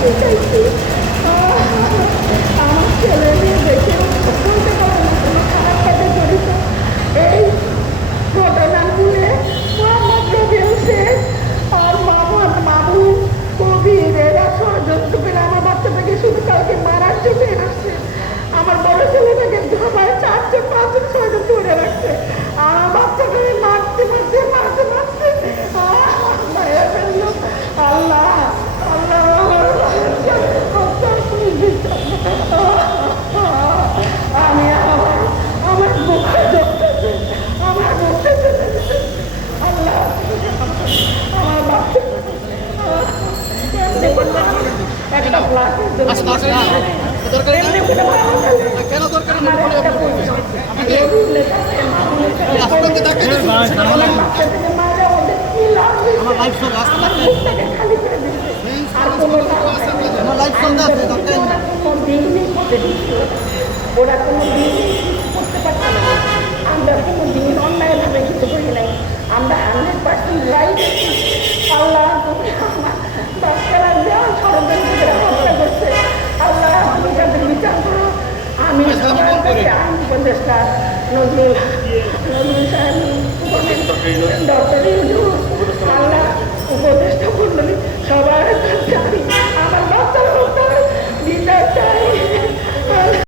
দেখতে চাইছি। আমার ছেলে মেয়ে দেখে বলতে পারে না কোনো খারাপ কাজে জড়িত। এই ঘটনাগুলো মোহাম্মদ রবিউল শেখ আর মোহাম্মদ মামুন কবির এরা ষড়যন্ত্র করে আমার বাচ্চাটাকে শুধু কালকে মারার জন্য আসছে। আমার বড় ছেলেটাকে সবাই 4জন 5জন 6জন ধরে রাখছে। আমার বাচ্চাটাকে মারতে মারতে মারতে মারতে মারা ফেললো। আল্লাহ আল্লাহ আমি আমার মুখে ধরতেছে, আমার মুখে ধরতেছে। আল্লাহ আমার বাচ্চা একটা ওরা কোনো দিন করতে পারছে না। আমরা কোনো দিন অন্যায়ভাবে কিছু করি নাই। আমরা 100% রাইট। আল্লাহ তুমি আমার বাচ্চারা দেওয়া ষড়যন্ত্র হত্যা করছে। আল্লাহ তুমি তাদের বিচার করো। আমি উপদেষ্টা নজরুল সাহেব